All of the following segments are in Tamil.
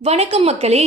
வணக்கம் மக்களே.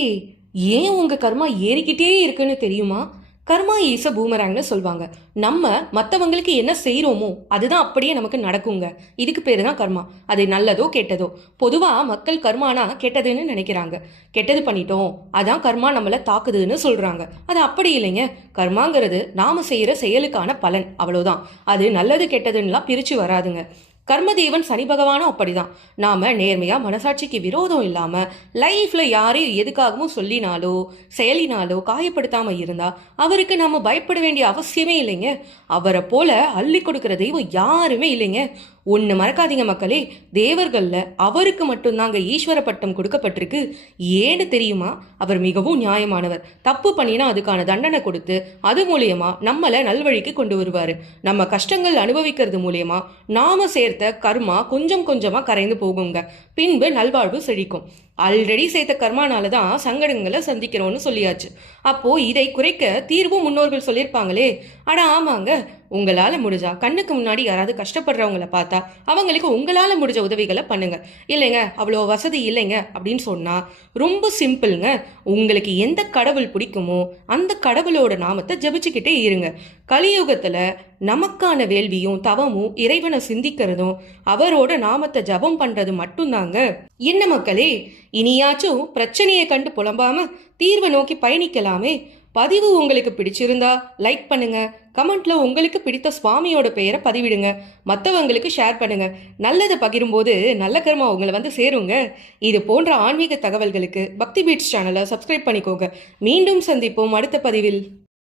ஏன் உங்க கர்மா ஏறிக்கிட்டே இருக்குன்னு தெரியுமா? கர்மா ஈஸ் அ பூமராங்னு சொல்லுவாங்க. நம்ம மற்றவங்களுக்கு என்ன செய்கிறோமோ அதுதான் அப்படியே நமக்கு நடக்குங்க. இதுக்கு பேர் தான் கர்மா. அது நல்லதோ கெட்டதோ. பொதுவாக மக்கள் கர்மானா கெட்டதுன்னு நினைக்கிறாங்க. கெட்டது பண்ணிட்டோம் அதான் கர்மா நம்மளை தாக்குதுன்னு சொல்கிறாங்க. அது அப்படி இல்லைங்க. கர்மாங்கிறது நாம் செய்கிற செயலுக்கான பலன், அவ்வளோதான். அது நல்லது கெட்டதுன்னெலாம் பிரித்து வராதுங்க. கர்மதேவன் சனி பகவானும் அப்படிதான். நாம நேர்மையா மனசாட்சிக்கு விரோதம் இல்லாம லைஃப்ல யாரையும் எதுக்காகவும் சொல்லினாலோ செயலினாலோ காயப்படுத்தாம இருந்தா அவருக்கு நாம பயப்பட வேண்டிய அவசியமே இல்லைங்க. அவரை போல அள்ளி கொடுக்கிற தெய்வம் யாருமே இல்லைங்க. ஒன்று மறக்காதீங்க மக்களே, தேவர்கள்ல அவருக்கு மட்டும்தாங்க ஈஸ்வர பட்டம் கொடுக்கப்பட்டிருக்கு. ஏன்னு தெரியுமா? அவர் மிகவும் நியாயமானவர். தப்பு பண்ணினா அதுக்கான தண்டனை கொடுத்து அது மூலியமா நம்மளை நல்வழிக்கு கொண்டு வருவாரு. நம்ம கஷ்டங்கள் அனுபவிக்கிறது மூலியமா நாம சேர்த்த கர்மா கொஞ்சம் கொஞ்சமா கரைந்து போகுங்க. பின்பு நல்வாழ்வு செழிக்கும். ஆல்ரெடி சேர்த்த கர்மானால தான் சங்கடங்களை சந்திக்கிறோம்னு சொல்லியாச்சு. அப்போ இதை குறைக்க தீர்வு முன்னோர்கள் சொல்லியிருப்பாங்களே. அட ஆமாங்க. உங்களால முடிஞ்சா கண்ணுக்கு முன்னாடி யாராவது கஷ்டப்படுறவங்கள பார்த்தா அவங்களுக்கு உங்களால முடிஞ்ச உதவிகளை பண்ணுங்க. இல்லைங்க அவ்வளோ வசதி இல்லைங்க அப்படின்னு சொன்னா ரொம்ப சிம்பிள்ங்க. உங்களுக்கு எந்த கடவுள் பிடிக்குமோ அந்த கடவுளோட நாமத்தை ஜபிச்சுக்கிட்டே இருங்க. கலியுகத்துல நமக்கான வேள்வியும் தவமும் இறைவனை சிந்திக்கிறதும் அவரோட நாமத்தை ஜபம் பண்றது மட்டும்தாங்க. என்ன மக்களே, இனியாச்சும் பிரச்சனையை கண்டு புலம்பாம தீர்வை நோக்கி பயணிக்கலாமே. பதிவு உங்களுக்கு பிடிச்சிருந்தா லைக் பண்ணுங்க. கமெண்ட்ல உங்களுக்கு பிடித்த சுவாமியோட பெயரை பதிவிடுங்க. மற்றவங்களுக்கு ஷேர் பண்ணுங்க. நல்லதை பகிரும்போது நல்ல கர்மா உங்களை வந்து சேருங்க. இது போன்ற ஆன்மீக தகவல்களுக்கு பக்தி பீட்ஸ் சேனலை சப்ஸ்கிரைப் பண்ணிக்கோங்க. மீண்டும் சந்திப்போம் அடுத்த பதிவில்.